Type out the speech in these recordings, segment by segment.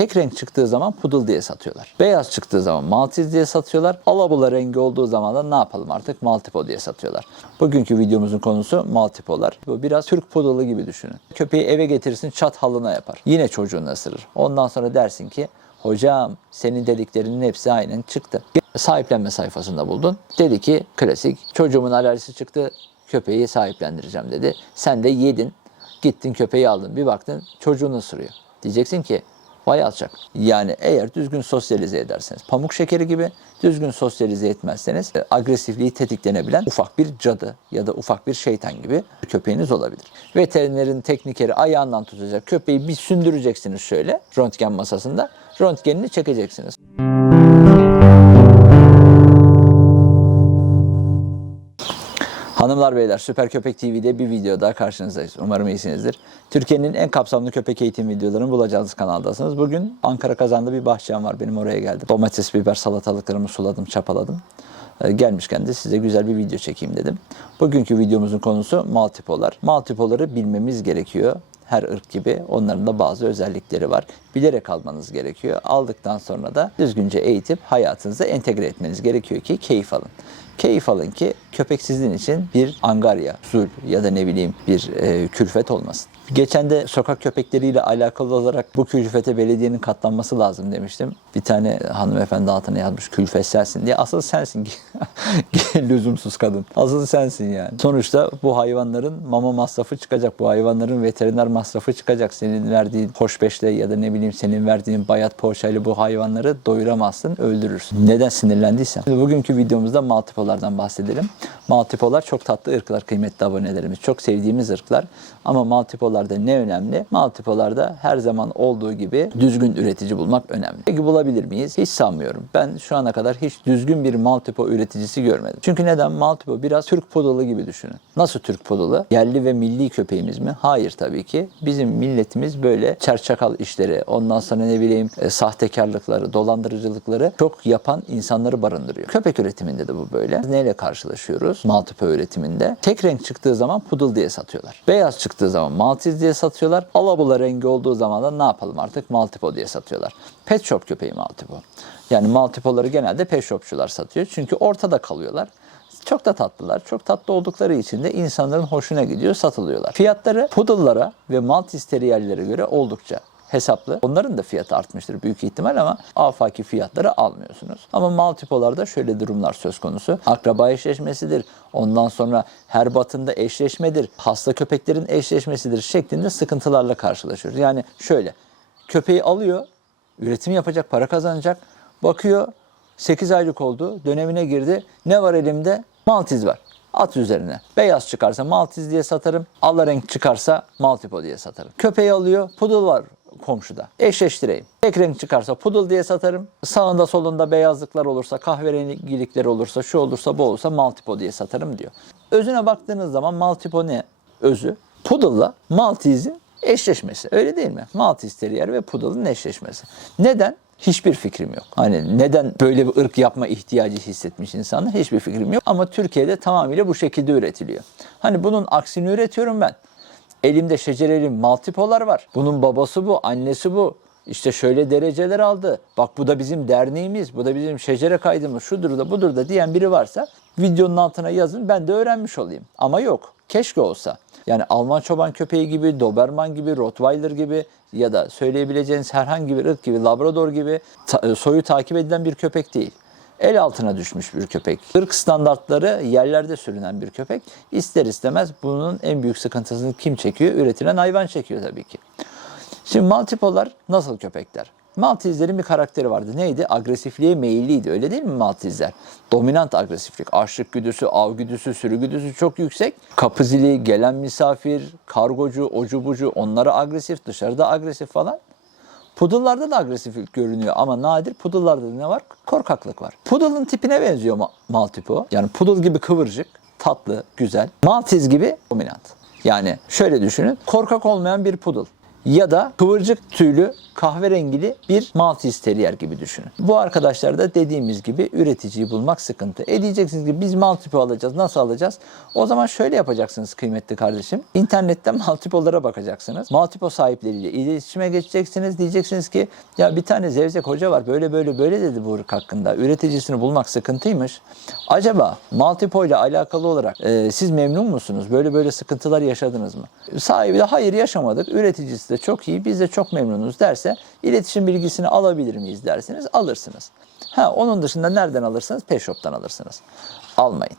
Tek renk çıktığı zaman poodle diye satıyorlar. Beyaz çıktığı zaman maltiz diye satıyorlar. Alabula rengi olduğu zaman da ne yapalım artık maltipo diye satıyorlar. Bugünkü videomuzun konusu maltipolar. Bu biraz Türk poodle'ı gibi düşünün. Köpeği eve getirirsin çat halına yapar. Yine çocuğunu ısırır. Ondan sonra dersin ki hocam senin dediklerinin hepsi aynen çıktı. Sahiplenme sayfasında buldun. Dedi ki klasik çocuğumun alerjisi çıktı köpeği sahiplendireceğim dedi. Sen de yedin gittin köpeği aldın bir baktın çocuğunu ısırıyor. Diyeceksin ki vay alçak. Yani eğer düzgün sosyalize ederseniz pamuk şekeri gibi düzgün sosyalize etmezseniz e, agresifliği tetiklenebilen ufak bir cadı ya da ufak bir şeytan gibi bir köpeğiniz olabilir. Veterinerin teknikeri ayağından tutacak köpeği bir sündüreceksiniz şöyle röntgen masasında. Röntgenini çekeceksiniz. Hanımlar beyler Süper Köpek TV'de bir video daha karşınızdayız. Umarım iyisinizdir. Türkiye'nin en kapsamlı köpek eğitim videolarını bulacağınız kanaldasınız. Bugün Ankara Kazan'da bir bahçem var. Benim oraya geldim. Domates, biber, salatalıklarımı suladım, çapaladım. Ee, Gelmişken de size güzel bir video çekeyim dedim. Bugünkü videomuzun konusu maltipolar. Maltipoları bilmemiz gerekiyor. Her ırk gibi onların da bazı özellikleri var. Bilerek almanız gerekiyor. Aldıktan sonra da düzgünce eğitip hayatınıza entegre etmeniz gerekiyor ki keyif alın. Keyif alın ki köpek sizin için bir angarya, zul ya da ne bileyim bir e, külfet olmasın. Geçen de sokak köpekleriyle alakalı olarak bu külfete belediyenin katlanması lazım demiştim. Bir tane hanımefendi altına yazmış külfet sensin diye. Asıl sensin ki lüzumsuz kadın. Asıl sensin yani. Sonuçta bu hayvanların mama masrafı çıkacak. Bu hayvanların veteriner masrafı çıkacak. Senin verdiğin hoşbeşle ya da ne bileyim senin verdiğin bayat poğaçayla bu hayvanları doyuramazsın, öldürürsün. Neden sinirlendiysen. Şimdi bugünkü videomuzda maltipolardan bahsedelim. Maltipolar çok tatlı ırklar kıymetli abonelerimiz. Çok sevdiğimiz ırklar. Ama maltipolarda ne önemli? Maltipolarda her zaman olduğu gibi düzgün üretici bulmak önemli. Peki bulabilir miyiz? Hiç sanmıyorum. Ben şu ana kadar hiç düzgün bir maltipo üreticisi görmedim. Çünkü neden? Maltipo biraz Türk podalı gibi düşünün. Nasıl Türk podalı? Yerli ve milli köpeğimiz mi? Hayır tabii ki. Bizim milletimiz böyle çerçakal işleri, ondan sonra ne bileyim e, sahtekarlıkları, dolandırıcılıkları çok yapan insanları barındırıyor. Köpek üretiminde de bu böyle. Neyle karşılaşıyoruz? Maltipo üretiminde. Tek renk çıktığı zaman poodle diye satıyorlar. Beyaz çıktığı zaman maltiz diye satıyorlar. Alabula rengi olduğu zaman da ne yapalım artık? Maltipo diye satıyorlar. Pet shop köpeği maltipo. Yani maltipoları genelde pet shopçular satıyor. Çünkü ortada kalıyorlar. Çok da tatlılar. Çok tatlı oldukları için de insanların hoşuna gidiyor, satılıyorlar. Fiyatları poodle'lara ve maltiz teriyerlere göre oldukça hesaplı. Onların da fiyatı artmıştır büyük ihtimal ama afaki fiyatları almıyorsunuz. Ama multipolarda şöyle durumlar söz konusu. Akraba eşleşmesidir. Ondan sonra her batında eşleşmedir. Hasta köpeklerin eşleşmesidir şeklinde sıkıntılarla karşılaşıyoruz. Yani şöyle köpeği alıyor, üretim yapacak, para kazanacak. Bakıyor 8 aylık oldu, dönemine girdi. Ne var elimde? Maltiz var. At üzerine. Beyaz çıkarsa Maltiz diye satarım. Alla renk çıkarsa Maltipo diye satarım. Köpeği alıyor. Poodle var komşuda. Eşleştireyim. Tek renk çıkarsa poodle diye satarım. Sağında solunda beyazlıklar olursa, kahverengilikler olursa, şu olursa bu olursa Maltipo diye satarım diyor. Özüne baktığınız zaman Maltipo ne? Özü. Poodle'la Maltese'in eşleşmesi. Öyle değil mi? Maltese Terrier ve Poodle'ın eşleşmesi. Neden? Hiçbir fikrim yok. Hani neden böyle bir ırk yapma ihtiyacı hissetmiş insanlar hiçbir fikrim yok. Ama Türkiye'de tamamıyla bu şekilde üretiliyor. Hani bunun aksini üretiyorum ben. Elimde şecereli maltipolar var. Bunun babası bu, annesi bu. İşte şöyle dereceler aldı. Bak bu da bizim derneğimiz, bu da bizim şecere kaydımız, şudur da budur da diyen biri varsa videonun altına yazın ben de öğrenmiş olayım. Ama yok. Keşke olsa. Yani Alman çoban köpeği gibi, Doberman gibi, Rottweiler gibi ya da söyleyebileceğiniz herhangi bir ırk gibi, Labrador gibi ta- soyu takip edilen bir köpek değil el altına düşmüş bir köpek. Irk standartları yerlerde sürünen bir köpek. İster istemez bunun en büyük sıkıntısını kim çekiyor? Üretilen hayvan çekiyor tabii ki. Şimdi Maltipolar nasıl köpekler? Maltizlerin bir karakteri vardı. Neydi? Agresifliğe meyilliydi. Öyle değil mi Maltizler? Dominant agresiflik. Açlık güdüsü, av güdüsü, sürü güdüsü çok yüksek. Kapı zili, gelen misafir, kargocu, ocu bucu onlara agresif, dışarıda agresif falan. Poodle'larda da agresiflik görünüyor ama nadir. Poodle'larda da ne var? Korkaklık var. Poodle'ın tipine benziyor ma- Maltipo. Yani Poodle gibi kıvırcık, tatlı, güzel. Maltese gibi dominant. Yani şöyle düşünün. Korkak olmayan bir Poodle. Ya da kıvırcık tüylü, kahverengili bir Maltese Terrier gibi düşünün. Bu arkadaşlar da dediğimiz gibi üreticiyi bulmak sıkıntı. E diyeceksiniz ki biz Maltipo alacağız. Nasıl alacağız? O zaman şöyle yapacaksınız kıymetli kardeşim. İnternetten Maltipo'lara bakacaksınız. Maltipo sahipleriyle iletişime geçeceksiniz. Diyeceksiniz ki ya bir tane Zevzek hoca var böyle böyle böyle dedi bu ırk hakkında. Üreticisini bulmak sıkıntıymış. Acaba Maltipo ile alakalı olarak e, siz memnun musunuz? Böyle böyle sıkıntılar yaşadınız mı? Sahibi de hayır yaşamadık. Üreticisi de çok iyi. Biz de çok memnunuz derse iletişim bilgisini alabilir miyiz derseniz alırsınız. Ha onun dışında nereden alırsınız? Pet Shop'tan alırsınız. Almayın.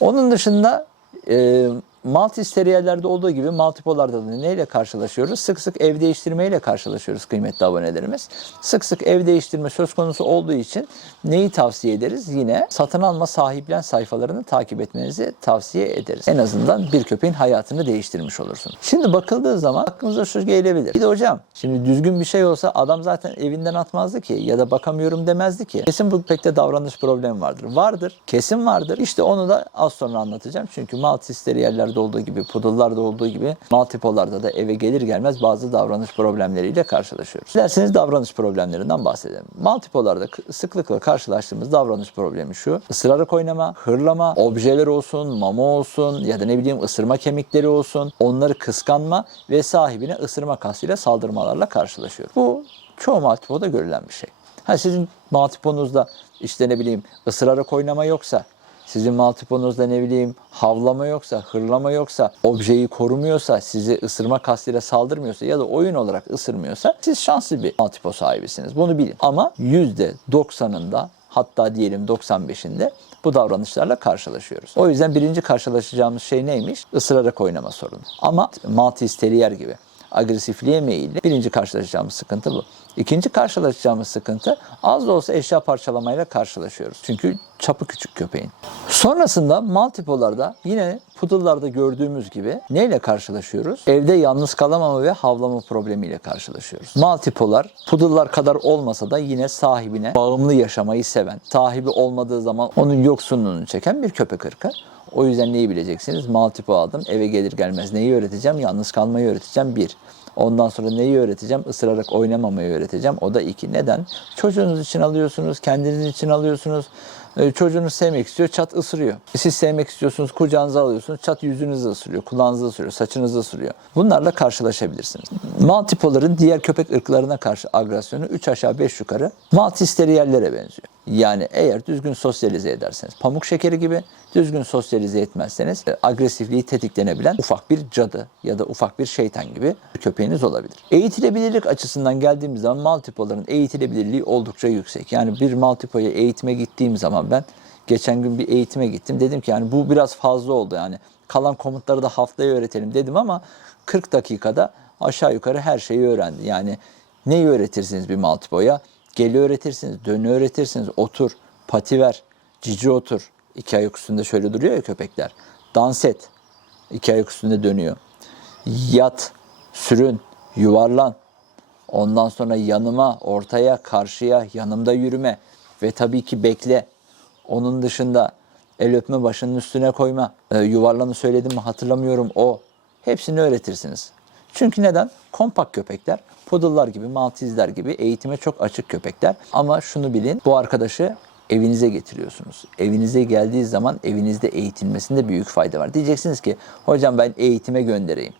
Onun dışında e, Maltese teriyerlerde olduğu gibi multipolarda da neyle karşılaşıyoruz? Sık sık ev değiştirmeyle karşılaşıyoruz kıymetli abonelerimiz. Sık sık ev değiştirme söz konusu olduğu için neyi tavsiye ederiz? Yine satın alma sahiplen sayfalarını takip etmenizi tavsiye ederiz. En azından bir köpeğin hayatını değiştirmiş olursunuz. Şimdi bakıldığı zaman aklınıza şu gelebilir. Bir de hocam şimdi düzgün bir şey olsa adam zaten evinden atmazdı ki ya da bakamıyorum demezdi ki. Kesin bu köpekte davranış problemi vardır. Vardır. Kesin vardır. İşte onu da az sonra anlatacağım. Çünkü Maltese teriyerlerde olduğu gibi, poodle'larda olduğu gibi Maltipo'larda da eve gelir gelmez bazı davranış problemleriyle karşılaşıyoruz. Dilerseniz davranış problemlerinden bahsedelim. Maltipo'larda sıklıkla karşılaştığımız davranış problemi şu. Isırarak oynama, hırlama, objeler olsun, mama olsun ya da ne bileyim ısırma kemikleri olsun. Onları kıskanma ve sahibine ısırma kastıyla saldırmalarla karşılaşıyor. Bu çoğu Maltipo'da görülen bir şey. Ha sizin Maltipo'nuzda işte ne bileyim ısırarak oynama yoksa sizin multiponuzda ne bileyim havlama yoksa, hırlama yoksa, objeyi korumuyorsa, sizi ısırma kastıyla saldırmıyorsa ya da oyun olarak ısırmıyorsa siz şanslı bir multipo sahibisiniz. Bunu bilin. Ama %90'ında hatta diyelim 95'inde bu davranışlarla karşılaşıyoruz. O yüzden birinci karşılaşacağımız şey neymiş? Isırarak oynama sorunu. Ama Maltese Terrier gibi agresifliğe meyilli. Birinci karşılaşacağımız sıkıntı bu. İkinci karşılaşacağımız sıkıntı az da olsa eşya parçalamayla karşılaşıyoruz. Çünkü çapı küçük köpeğin. Sonrasında multipolarda yine poodle'larda gördüğümüz gibi neyle karşılaşıyoruz? Evde yalnız kalamama ve havlama problemiyle karşılaşıyoruz. Multipolar poodle'lar kadar olmasa da yine sahibine bağımlı yaşamayı seven, sahibi olmadığı zaman onun yoksunluğunu çeken bir köpek ırkı. O yüzden neyi bileceksiniz? Multipo aldım. Eve gelir gelmez neyi öğreteceğim? Yalnız kalmayı öğreteceğim. Bir. Ondan sonra neyi öğreteceğim? Isırarak oynamamayı öğreteceğim. O da iki. Neden? Çocuğunuz için alıyorsunuz, kendiniz için alıyorsunuz. Ee, Çocuğunuz sevmek istiyor, çat ısırıyor. Siz sevmek istiyorsunuz, kucağınıza alıyorsunuz, çat yüzünüzü ısırıyor, kulağınızı ısırıyor, saçınızı ısırıyor. Bunlarla karşılaşabilirsiniz. Maltipoların diğer köpek ırklarına karşı agresyonu 3 aşağı 5 yukarı Maltese Terrier'lere benziyor. Yani eğer düzgün sosyalize ederseniz, pamuk şekeri gibi düzgün sosyalize etmezseniz e, agresifliği tetiklenebilen ufak bir cadı ya da ufak bir şeytan gibi köpeğiniz olabilir. Eğitilebilirlik açısından geldiğimiz zaman multipoların eğitilebilirliği oldukça yüksek. Yani bir multipoya eğitime gittiğim zaman ben geçen gün bir eğitime gittim. Dedim ki yani bu biraz fazla oldu yani. Kalan komutları da haftaya öğretelim dedim ama 40 dakikada aşağı yukarı her şeyi öğrendi. Yani neyi öğretirsiniz bir multipoya? Geli öğretirsiniz, dönü öğretirsiniz, otur, pati ver, cici otur. İki ayak üstünde şöyle duruyor ya köpekler. Dans et, iki ayak üstünde dönüyor. Yat, sürün, yuvarlan. Ondan sonra yanıma, ortaya, karşıya, yanımda yürüme ve tabii ki bekle. Onun dışında el öpme başının üstüne koyma. Ee, yuvarlanı söyledim mi hatırlamıyorum o. Hepsini öğretirsiniz. Çünkü neden? Kompakt köpekler, poodle'lar gibi, maltizler gibi eğitime çok açık köpekler. Ama şunu bilin, bu arkadaşı evinize getiriyorsunuz. Evinize geldiği zaman evinizde eğitilmesinde büyük fayda var. Diyeceksiniz ki, hocam ben eğitime göndereyim.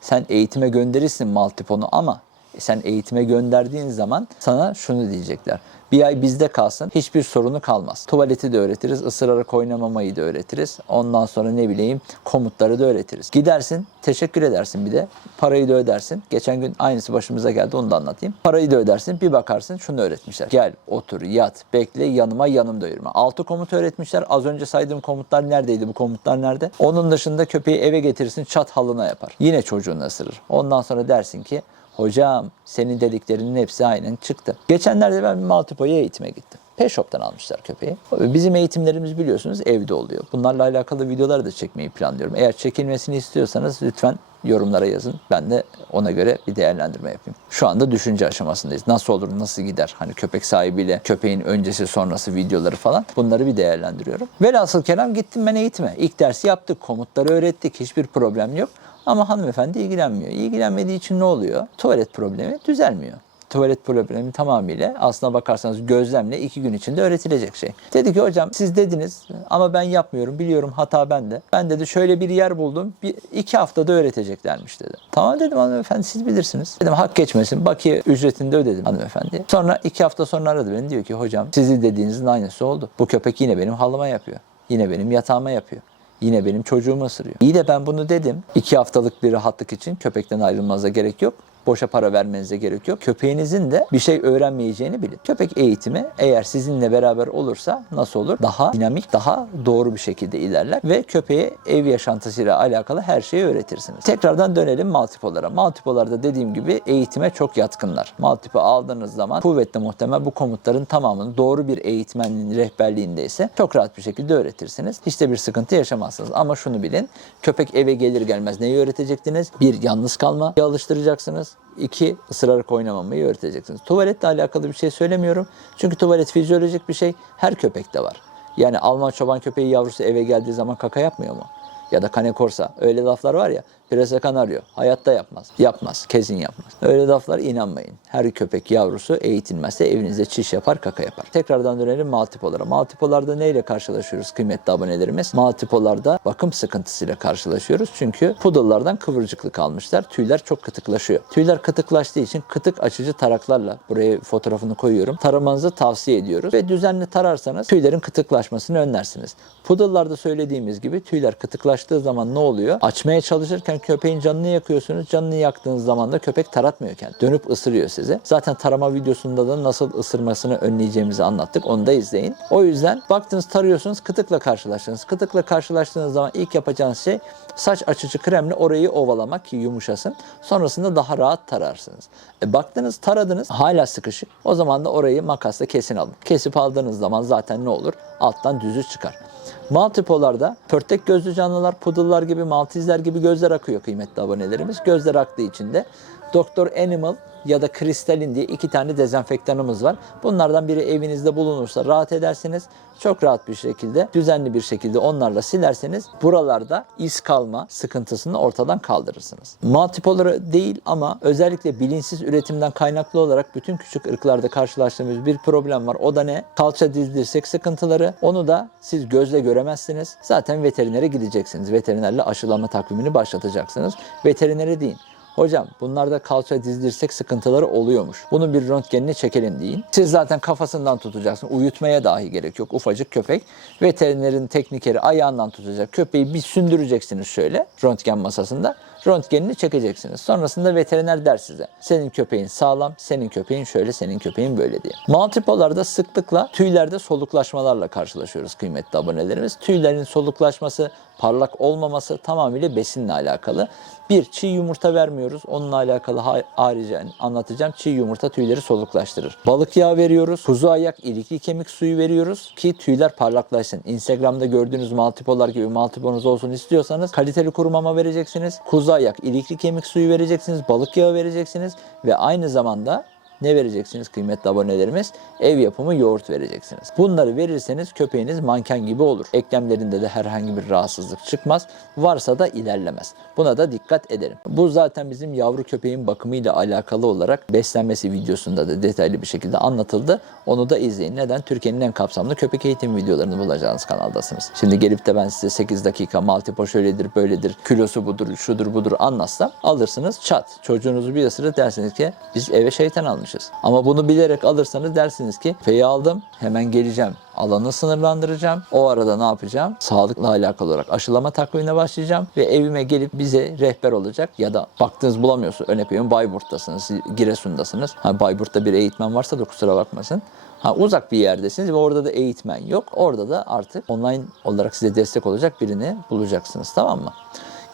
Sen eğitime gönderirsin multiponu ama sen eğitime gönderdiğin zaman sana şunu diyecekler. Bir ay bizde kalsın hiçbir sorunu kalmaz. Tuvaleti de öğretiriz, ısırarak oynamamayı da öğretiriz. Ondan sonra ne bileyim komutları da öğretiriz. Gidersin, teşekkür edersin bir de. Parayı da ödersin. Geçen gün aynısı başımıza geldi onu da anlatayım. Parayı da ödersin bir bakarsın şunu öğretmişler. Gel, otur, yat, bekle, yanıma yanımda yürüme. Altı komut öğretmişler. Az önce saydığım komutlar neredeydi bu komutlar nerede? Onun dışında köpeği eve getirirsin çat halına yapar. Yine çocuğunu ısırır. Ondan sonra dersin ki Hocam senin dediklerinin hepsi aynen çıktı. Geçenlerde ben bir Maltipo'ya eğitime gittim. Pet Shop'tan almışlar köpeği. Bizim eğitimlerimiz biliyorsunuz evde oluyor. Bunlarla alakalı videolar da çekmeyi planlıyorum. Eğer çekilmesini istiyorsanız lütfen yorumlara yazın. Ben de ona göre bir değerlendirme yapayım. Şu anda düşünce aşamasındayız. Nasıl olur, nasıl gider? Hani köpek sahibiyle köpeğin öncesi sonrası videoları falan. Bunları bir değerlendiriyorum. Velhasıl kelam gittim ben eğitime. İlk dersi yaptık, komutları öğrettik. Hiçbir problem yok. Ama hanımefendi ilgilenmiyor. İlgilenmediği için ne oluyor? Tuvalet problemi düzelmiyor. Tuvalet problemi tamamıyla aslına bakarsanız gözlemle iki gün içinde öğretilecek şey. Dedi ki hocam siz dediniz ama ben yapmıyorum biliyorum hata bende. Ben dedi şöyle bir yer buldum bir, iki haftada öğreteceklermiş dedi. Tamam dedim hanımefendi siz bilirsiniz. Dedim hak geçmesin bakiye ücretini de ödedim hanımefendi. Sonra iki hafta sonra aradı beni diyor ki hocam sizin dediğinizin aynısı oldu. Bu köpek yine benim halıma yapıyor. Yine benim yatağıma yapıyor. Yine benim çocuğumu ısırıyor. İyi de ben bunu dedim. İki haftalık bir rahatlık için köpekten ayrılmanıza gerek yok. Boşa para vermenize gerek yok. Köpeğinizin de bir şey öğrenmeyeceğini bilin. Köpek eğitimi eğer sizinle beraber olursa nasıl olur? Daha dinamik, daha doğru bir şekilde ilerler ve köpeğe ev yaşantısıyla alakalı her şeyi öğretirsiniz. Tekrardan dönelim multipolara. Multipolarda dediğim gibi eğitime çok yatkınlar. Multipo aldığınız zaman kuvvetle muhtemel bu komutların tamamını doğru bir eğitmenin rehberliğinde ise çok rahat bir şekilde öğretirsiniz. Hiç de bir sıkıntı yaşamazsınız. Ama şunu bilin. Köpek eve gelir gelmez neyi öğretecektiniz? Bir, yalnız kalma alıştıracaksınız. İki, ısırarak oynamamayı öğreteceksiniz. Tuvaletle alakalı bir şey söylemiyorum. Çünkü tuvalet fizyolojik bir şey. Her köpekte var. Yani Alman çoban köpeği yavrusu eve geldiği zaman kaka yapmıyor mu? Ya da kane korsa. Öyle laflar var ya. Prese kanaryo. Hayatta yapmaz. Yapmaz. Kesin yapmaz. Öyle laflar inanmayın. Her köpek yavrusu eğitilmezse evinizde çiş yapar, kaka yapar. Tekrardan dönelim multipolara. Multipolarda neyle karşılaşıyoruz kıymetli abonelerimiz? Multipolarda bakım sıkıntısıyla karşılaşıyoruz. Çünkü poodle'lardan kıvırcıklık almışlar. Tüyler çok kıtıklaşıyor. Tüyler kıtıklaştığı için kıtık açıcı taraklarla buraya fotoğrafını koyuyorum. Taramanızı tavsiye ediyoruz. Ve düzenli tararsanız tüylerin kıtıklaşmasını önlersiniz. Poodle'larda söylediğimiz gibi tüyler kıtıklaştığı zaman ne oluyor? Açmaya çalışırken köpeğin canını yakıyorsunuz. Canını yaktığınız zaman da köpek taratmıyor kendini. Dönüp ısırıyor size. Zaten tarama videosunda da nasıl ısırmasını önleyeceğimizi anlattık. Onu da izleyin. O yüzden baktınız tarıyorsunuz kıtıkla karşılaştınız. Kıtıkla karşılaştığınız zaman ilk yapacağınız şey saç açıcı kremle orayı ovalamak ki yumuşasın. Sonrasında daha rahat tararsınız. E baktınız taradınız hala sıkışık. O zaman da orayı makasla kesin alın. Kesip aldığınız zaman zaten ne olur? Alttan düzü çıkar. Multipolarda pörtek gözlü canlılar, pudullar gibi, maltizler gibi gözler akıyor kıymetli abonelerimiz. Gözler aktığı için de Doktor Animal ya da Kristalin diye iki tane dezenfektanımız var. Bunlardan biri evinizde bulunursa rahat edersiniz. Çok rahat bir şekilde, düzenli bir şekilde onlarla silerseniz buralarda iz kalma sıkıntısını ortadan kaldırırsınız. Multipolar değil ama özellikle bilinçsiz üretimden kaynaklı olarak bütün küçük ırklarda karşılaştığımız bir problem var. O da ne? Kalça diz dirsek sıkıntıları. Onu da siz gözle göremezsiniz. Zaten veterinere gideceksiniz. Veterinerle aşılama takvimini başlatacaksınız. Veterinere deyin. Hocam bunlarda kalça dizdirsek sıkıntıları oluyormuş. Bunun bir röntgenini çekelim deyin. Siz zaten kafasından tutacaksınız. Uyutmaya dahi gerek yok. Ufacık köpek. Veterinerin teknikeri ayağından tutacak. Köpeği bir sündüreceksiniz şöyle röntgen masasında. Röntgenini çekeceksiniz. Sonrasında veteriner der size. Senin köpeğin sağlam, senin köpeğin şöyle, senin köpeğin böyle diye. Multipolarda sıklıkla tüylerde soluklaşmalarla karşılaşıyoruz kıymetli abonelerimiz. Tüylerin soluklaşması, parlak olmaması tamamıyla besinle alakalı. Bir, çiğ yumurta vermiyoruz. Onunla alakalı ayrıca anlatacağım. Çiğ yumurta tüyleri soluklaştırır. Balık yağı veriyoruz. Kuzu ayak, ilikli kemik suyu veriyoruz ki tüyler parlaklaşsın. Instagram'da gördüğünüz multipolar gibi multiponuz olsun istiyorsanız kaliteli kuru mama vereceksiniz. Kuzu ayak, ilikli kemik suyu vereceksiniz. Balık yağı vereceksiniz ve aynı zamanda ne vereceksiniz kıymetli abonelerimiz? Ev yapımı yoğurt vereceksiniz. Bunları verirseniz köpeğiniz manken gibi olur. Eklemlerinde de herhangi bir rahatsızlık çıkmaz. Varsa da ilerlemez. Buna da dikkat edelim. Bu zaten bizim yavru köpeğin bakımıyla alakalı olarak beslenmesi videosunda da detaylı bir şekilde anlatıldı. Onu da izleyin. Neden? Türkiye'nin en kapsamlı köpek eğitim videolarını bulacağınız kanaldasınız. Şimdi gelip de ben size 8 dakika maltipo şöyledir böyledir, kilosu budur, şudur budur anlatsam alırsınız çat. Çocuğunuzu bir ısırır dersiniz ki biz eve şeytan almışız. Ama bunu bilerek alırsanız dersiniz ki feyi aldım hemen geleceğim. Alanı sınırlandıracağım. O arada ne yapacağım? Sağlıkla alakalı olarak aşılama takvimine başlayacağım ve evime gelip bize rehber olacak ya da baktınız bulamıyorsunuz. Örnek veriyorum Bayburt'tasınız, Giresun'dasınız. Ha, Bayburt'ta bir eğitmen varsa da kusura bakmasın. Ha, uzak bir yerdesiniz ve orada da eğitmen yok. Orada da artık online olarak size destek olacak birini bulacaksınız tamam mı?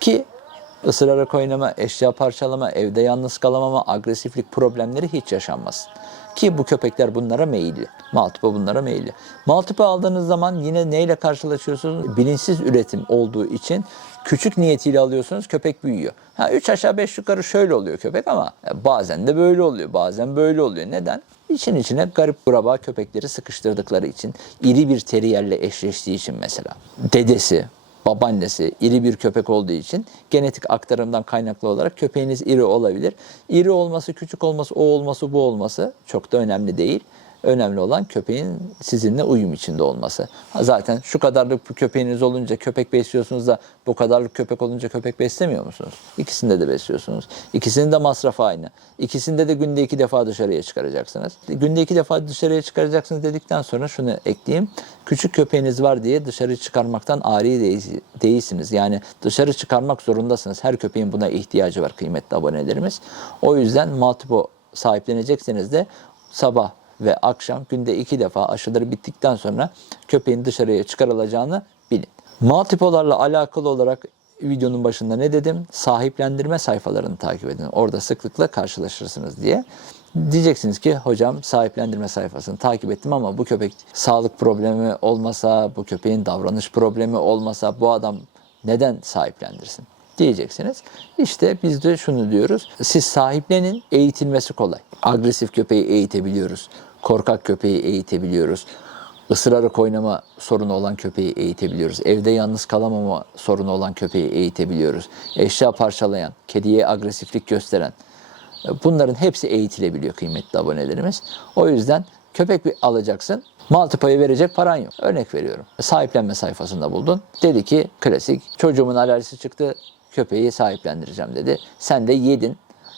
Ki ısırarak oynama, eşya parçalama, evde yalnız kalamama, agresiflik problemleri hiç yaşanmaz. Ki bu köpekler bunlara meyilli. Maltipo bunlara meyilli. Maltipo aldığınız zaman yine neyle karşılaşıyorsunuz? Bilinçsiz üretim olduğu için küçük niyetiyle alıyorsunuz köpek büyüyor. Ha 3 aşağı 5 yukarı şöyle oluyor köpek ama bazen de böyle oluyor. Bazen böyle oluyor. Neden? İçin içine garip kuraba köpekleri sıkıştırdıkları için, iri bir teriyerle eşleştiği için mesela. Dedesi, babaannesi iri bir köpek olduğu için genetik aktarımdan kaynaklı olarak köpeğiniz iri olabilir. İri olması, küçük olması, o olması, bu olması çok da önemli değil. Önemli olan köpeğin sizinle uyum içinde olması. Zaten şu kadarlık bir köpeğiniz olunca köpek besliyorsunuz da bu kadarlık köpek olunca köpek beslemiyor musunuz? İkisinde de besliyorsunuz. İkisinin de masrafı aynı. İkisinde de günde iki defa dışarıya çıkaracaksınız. Günde iki defa dışarıya çıkaracaksınız dedikten sonra şunu ekleyeyim. Küçük köpeğiniz var diye dışarı çıkarmaktan ari değil- değilsiniz. Yani dışarı çıkarmak zorundasınız. Her köpeğin buna ihtiyacı var kıymetli abonelerimiz. O yüzden Maltipo sahiplenecekseniz de sabah ve akşam günde iki defa aşıları bittikten sonra köpeğin dışarıya çıkarılacağını bilin. Multipolarla alakalı olarak videonun başında ne dedim? Sahiplendirme sayfalarını takip edin. Orada sıklıkla karşılaşırsınız diye. Diyeceksiniz ki hocam sahiplendirme sayfasını takip ettim ama bu köpek sağlık problemi olmasa, bu köpeğin davranış problemi olmasa bu adam neden sahiplendirsin? diyeceksiniz. İşte biz de şunu diyoruz. Siz sahiplenin, eğitilmesi kolay. Agresif köpeği eğitebiliyoruz. Korkak köpeği eğitebiliyoruz. Isırarak oynama sorunu olan köpeği eğitebiliyoruz. Evde yalnız kalamama sorunu olan köpeği eğitebiliyoruz. Eşya parçalayan, kediye agresiflik gösteren, Bunların hepsi eğitilebiliyor kıymetli abonelerimiz. O yüzden köpek bir alacaksın. Maltipayı verecek paran yok. Örnek veriyorum. Sahiplenme sayfasında buldun. Dedi ki klasik çocuğumun alerjisi çıktı köpeği sahiplendireceğim dedi. Sen de yedin.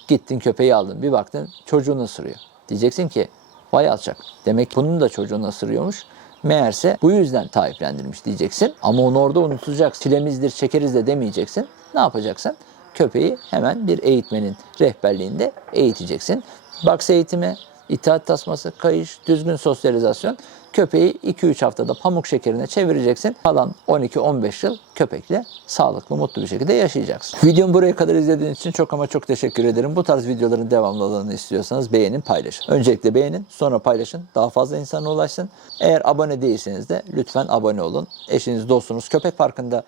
Gittin köpeği aldın. Bir baktın çocuğunu ısırıyor. Diyeceksin ki vay alçak. Demek bunun da çocuğunu ısırıyormuş. Meğerse bu yüzden sahiplendirmiş diyeceksin. Ama onu orada unutacaksın. Çilemizdir, çekeriz de demeyeceksin. Ne yapacaksın? Köpeği hemen bir eğitmenin rehberliğinde eğiteceksin. Box eğitimi, itaat tasması, kayış, düzgün sosyalizasyon. Köpeği 2-3 haftada pamuk şekerine çevireceksin. Kalan 12-15 yıl köpekle sağlıklı, mutlu bir şekilde yaşayacaksın. Videomu buraya kadar izlediğiniz için çok ama çok teşekkür ederim. Bu tarz videoların devamlılığını istiyorsanız beğenin, paylaşın. Öncelikle beğenin, sonra paylaşın. Daha fazla insana ulaşsın. Eğer abone değilseniz de lütfen abone olun. Eşiniz, dostunuz, köpek parkında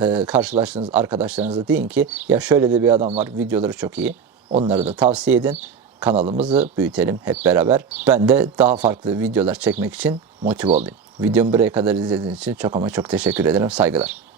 e, karşılaştığınız arkadaşlarınıza deyin ki ya şöyle de bir adam var, videoları çok iyi. Onları da tavsiye edin kanalımızı büyütelim hep beraber. Ben de daha farklı videolar çekmek için motive olayım. Videomu buraya kadar izlediğiniz için çok ama çok teşekkür ederim. Saygılar.